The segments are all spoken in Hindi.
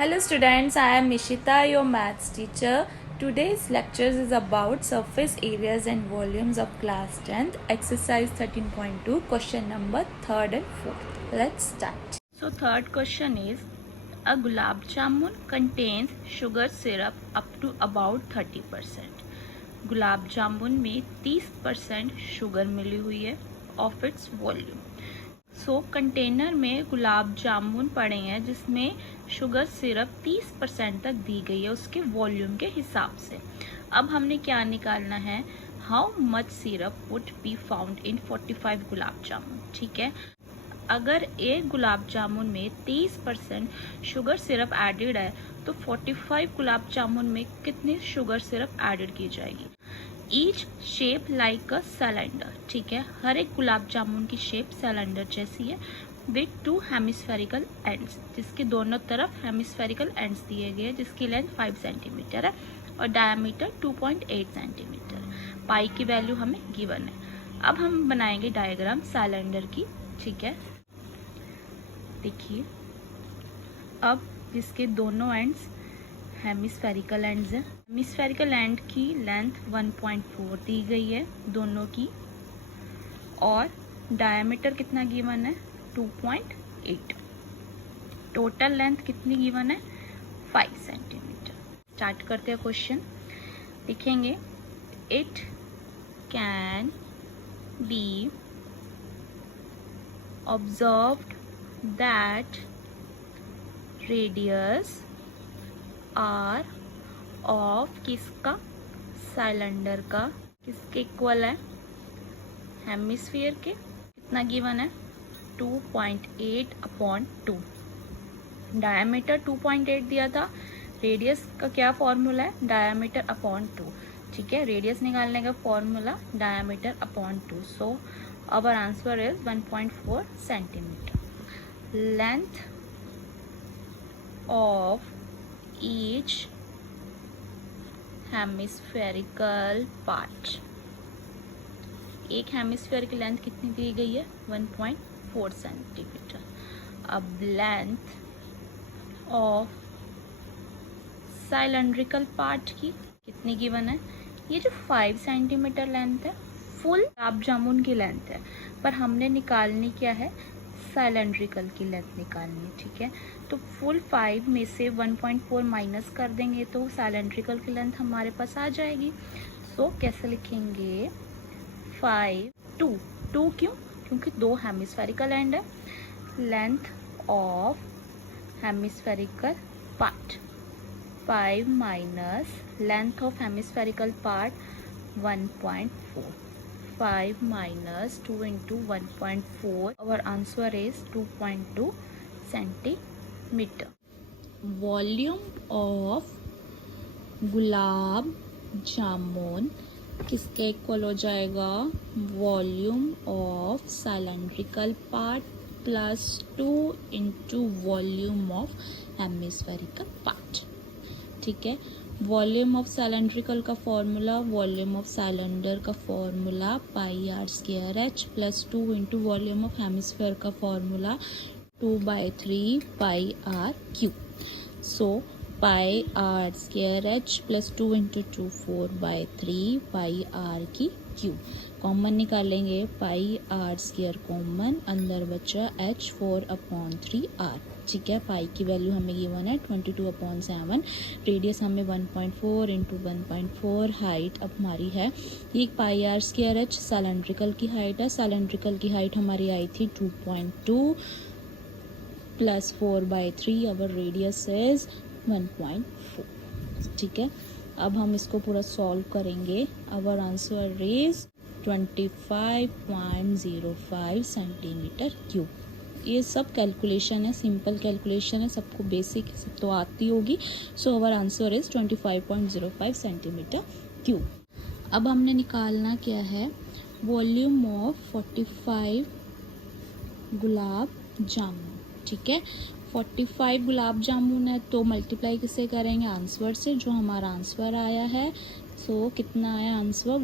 Hello students, I am Mishita, your maths teacher. Today's lecture is about surface areas and volumes of class 10th, exercise 13.2, question number 3rd and 4th. Let's start. So third question is, a gulab jamun contains sugar syrup up to about 30%. Gulab jamun में 30% शुगर मिली हुई है of its volume. So container में गुलाब जामुन पड़े हैं जिसमें शुगर सिरप 30% तक दी गई है उसके वॉल्यूम के हिसाब से. अब हमने क्या निकालना है, how much syrup would be found in 45 gulab jamun. ठीक है, अगर एक गुलाब जामुन में 30% शुगर सिरप एडेड है तो 45 गुलाब जामुन में कितनी शुगर सिरप एडेड की जाएगी. Each shape like a cylinder. ठीक है, हर एक गुलाब जामुन की शेप सिलेंडर जैसी है विथ 2 हेमिस्फेरिकल एंड्स, जिसके दोनों तरफ हेमिस्फेरिकल एंड्स दिए गए, जिसकी लेंथ 5 सेंटीमीटर है और डायमीटर 2.8 सेंटीमीटर. पाई की वैल्यू हमें गिवन है. अब हम बनाएंगे डायग्राम सिलेंडर की. ठीक है, देखिए, अब जिसके दोनों एंड्स हेमिस्फेरिकल एंड्स हैं, हेमिस्फेरिकल एंड की लेंथ 1.4 दी गई है दोनों की, और डायमीटर कितना गिवन है 2.8. टोटल लेंथ कितनी गिवन है 5 सेंटीमीटर. स्टार्ट करते हैं क्वेश्चन. लिखेंगे, it can be observed that radius R of किसका, सिलेंडर का, किसके इक्वल है, हेमिस्फीयर के. कितना गिवन है 2.8/2. डायमीटर 2.8 दिया था. रेडियस का क्या फॉर्मूला है, डायमीटर अपॉन 2. ठीक है, रेडियस निकालने का formula diameter upon 2. So our answer is 1.4 centimetre. Length of each hemispherical part. एक हेमिस्फेयर की लेंथ कितनी दी गई है 1.4 सेंटीमीटर. अब लेंथ ऑफ सिलेंड्रिकल पार्ट की कितनी गिवन है, ये जो 5 सेंटीमीटर लेंथ है फुल गुलाब जामुन की लेंथ है, पर हमने निकालनी क्या है, सिलेंड्रिकल की लेंथ निकालनी. ठीक है, तो फुल 5 में से 1.4 माइनस कर देंगे तो सिलेंड्रिकल की लेंथ हमारे पास आ जाएगी. सो कैसे लिखेंगे, 5 2 क्यों, क्योंकि 2 हेमिस्फेरिकल एंड है. Length of hemispherical part 5 minus length of hemispherical part 1.4. 5 minus 2 into 1.4. Our answer is 2.2 centimeter. Volume of gulab jamun किसके इक्वल हो जाएगा, volume of cylindrical part plus 2 into volume of hemispherical part. ठीक है, वॉल्यूम ऑफ सिलेंड्रिकल का फॉर्मूला, वॉल्यूम ऑफ सिलेंडर का formula πr² plus 2 into volume of hemisphere का फॉर्मूला 2/3 πr3. सो πr² plus 2 into 2 4/3 πr3. Common निकालेंगे, πr² कॉमन, अंदर बचा h4/3r. ठीक है, पाई की वैल्यू हमें गिवन है 22/7. रेडियस हमें 1.4 इंटू 1.4. हाइट अब हमारी है ये πr²h सिलेंड्रिकल की हाइट है. सिलेंड्रिकल की हाइट हमारी आई थी 2.2 प्लस 4/3. Our radius is 1.4. ठीक है, अब हम इसको पूरा सॉल्व करेंगे. अवर आंसर इज 25.05 सेंटीमीटर क्यूब. ये सब कैलकुलेशन है, सिंपल कैलकुलेशन है, सबको बेसिक सब तो आती होगी. So our answer is 25.05 centimetre cube. अब हमने निकालना क्या है, वॉल्यूम ऑफ 45 गुलाब जामुन. ठीक है, 45 गुलाब जामुन है तो मल्टीप्लाई किससे करेंगे, आंसर से, जो हमारा आंसर आया है. सो कितना आया आंसर,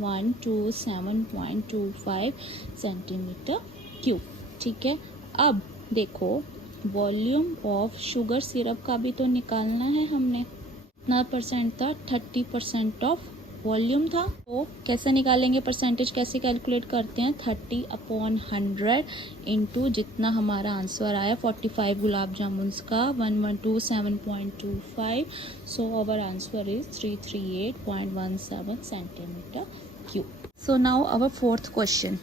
127.25 सेंटीमीटर क्यूब. ठीक है, अब देखो वॉल्यूम ऑफ शुगर सिरप का भी तो निकालना है हमने। कितना परसेंट था? 30% ऑफ वॉल्यूम था। तो कैसे निकालेंगे परसेंटेज, कैसे कैलकुलेट करते हैं? 30/100 इंटू जितना हमारा आंसर आया 45 गुलाब जामुन्स का 1127.25। So our answer is 338.17 centimetre cube. So now our fourth question.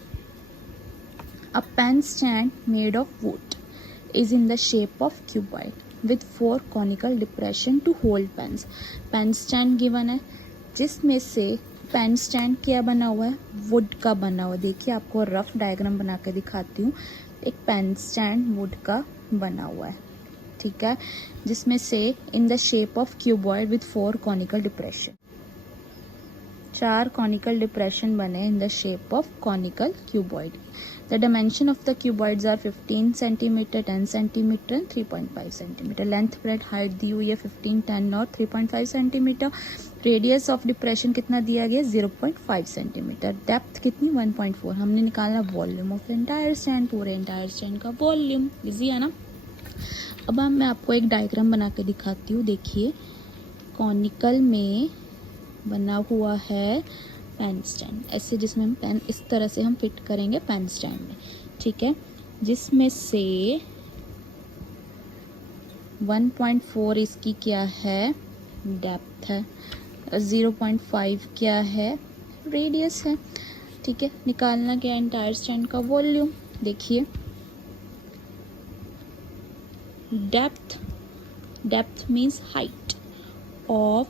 A pen stand made of wood is in the shape of cuboid with 4 conical depression to hold pens. Pen stand given है जिसमें से पेन स्टैंड क्या बना हुआ है? वुड का बना हुआ है। देखिए आपको रफ डायग्राम बना के दिखाती हूँ। एक पेन स्टैंड वुड का बना हुआ है, ठीक है, जिसमें से in the shape of cuboid with 4 conical depression, 4 conical depression बने in the shape of conical cuboid. The dimension of the cuboids are 15 cm, 10 cm and 3.5 cm. Length, breadth, height दी हुई है 15, 10 और 3.5 cm. Radius of depression कितना दिया गया? 0.5 cm. Depth कितनी? 1.4. हमने निकाला वॉल्यूम ऑफ एंटायर स्टैंड, पूरे एंटायर स्टैंड का वॉल्यूम। इजी है ना। अब मैं आपको एक डायग्राम बना के दिखाती हूँ। देखिए कॉनिकल में बना हुआ है पेन स्टैंड, ऐसे जिसमें हम पेन इस तरह से हम फिट करेंगे पेन स्टैंड में, ठीक है, जिसमें से 1.4 इसकी क्या है? डेप्थ है, 0.5 क्या है? रेडियस है, ठीक है। निकालना क्या? एंटायर स्टैंड का वॉल्यूम। देखिए depth means height of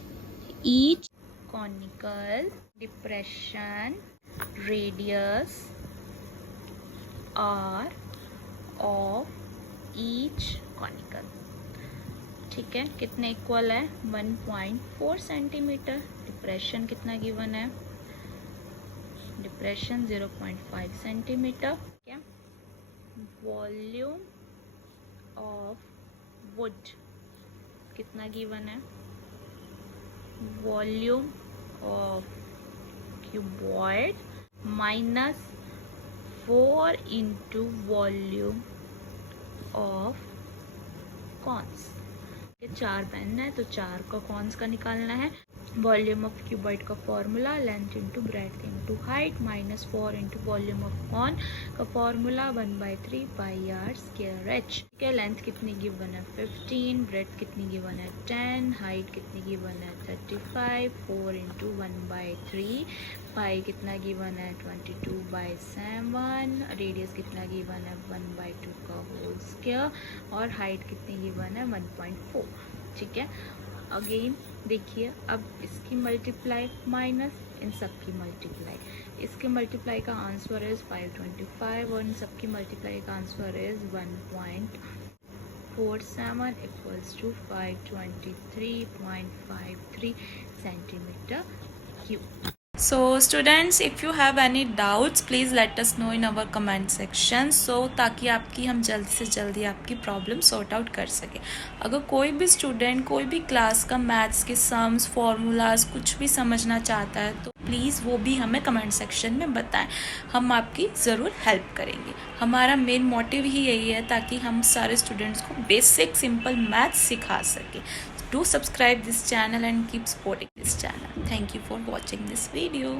each conical depression, radius r of each conical, ठीक है। कितने इक्वल है? 1.4 सेंटीमीटर। डिप्रेशन कितना गिवन है? डिप्रेशन 0.5 सेंटीमीटर, क्या। वॉल्यूम ऑफ वुड कितना गिवन है? Volume of cuboid -4 into volume of cons. ये 4 पेन है तो 4 का कॉन्स का निकालना है। वॉल्यूम ऑफ क्यूबॉइड का formula length into breadth into height -4 into volume of cone का formula 1/3 pi r square h. ठीक है। लेंथ कितनी गिवन है? 15। ब्रेड्थ कितनी गिवन है? 10। हाइट कितनी गिवन है? 35। 4 इंटू 1/3 पाई कितना गिवन है? 22/7। रेडियस कितना गिवन है? 1/2 का होल स्क्वायर। और हाइट कितनी गिवन है? 1.4। ठीक है। अगेन देखिए, अब इसकी मल्टीप्लाई माइनस इन सब की मल्टीप्लाई। इसके मल्टीप्लाई का आंसर इज 525 और इन सब की मल्टीप्लाई का answer is 1.47 equals to 523.53 centimetre cube. So students, if you have any doubts, please let us know in our comment section, so ताकि आपकी हम जल्द से जल्दी आपकी प्रॉब्लम सॉर्ट आउट कर सके। अगर कोई भी स्टूडेंट कोई भी क्लास का मैथ्स के सम्स फॉर्मूलाज कुछ भी समझना चाहता है तो प्लीज़ वो भी हमें कमेंट सेक्शन में बताएं, हम आपकी ज़रूर हेल्प करेंगे। हमारा मेन मोटिव ही यही है ताकि हम सारे स्टूडेंट्स को बेसिक सिंपल मैथ्स सिखा सकें। Do subscribe this channel and keep supporting this channel. Thank you for watching this video.